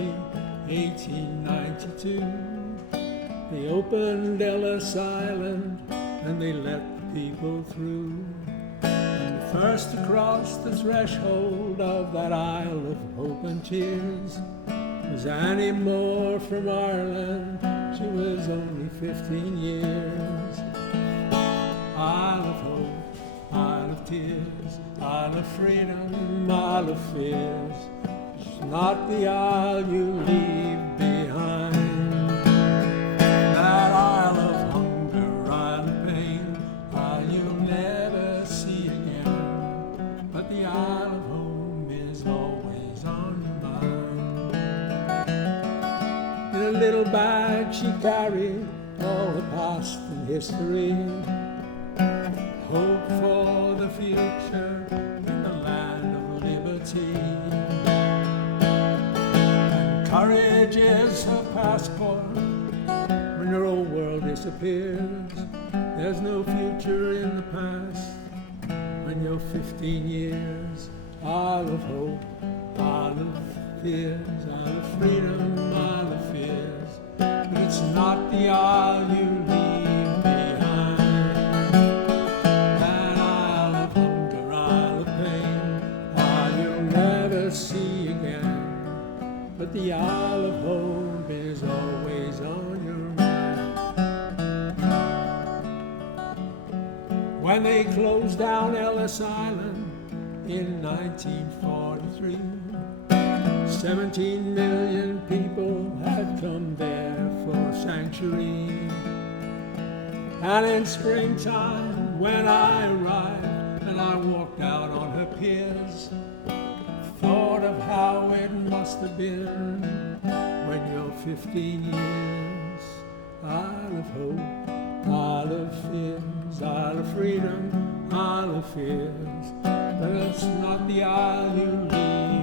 January 1892. They opened Ellis Island and they let the people through. And the first to cross the threshold of that Isle of Hope and Tears was Annie Moore from Ireland. She was only 15 years. Isle of Hope, Isle of Tears, Isle of Freedom, Isle of Fears. It's not the isle you leave behind. That Isle of Hunger, Isle of Pain, Isle you'll never see again. But the Isle of Home is always on your mind. In a little bag she carried all the past and history, hope for the future in the land of liberty. And courage is her passport. When your old world disappears, there's no future in the past. When you're 15 years, Isle of Hope, Isle of Fears, Isle of Freedom, Isle of Fears. It's not the isle you leave behind. That Isle of Hunger, Isle of Pain, Isle you'll never see again. But the Isle of Home is always on your mind. When they closed down Ellis Island in 1943, 17 million people had come there for sanctuary. And in springtime, when I arrived and I walked out on her piers, thought of how it must have been when you're 15 years. Isle of Hope, Isle of Fears, Isle of Freedom, Isle of Fears. But it's not the isle you leave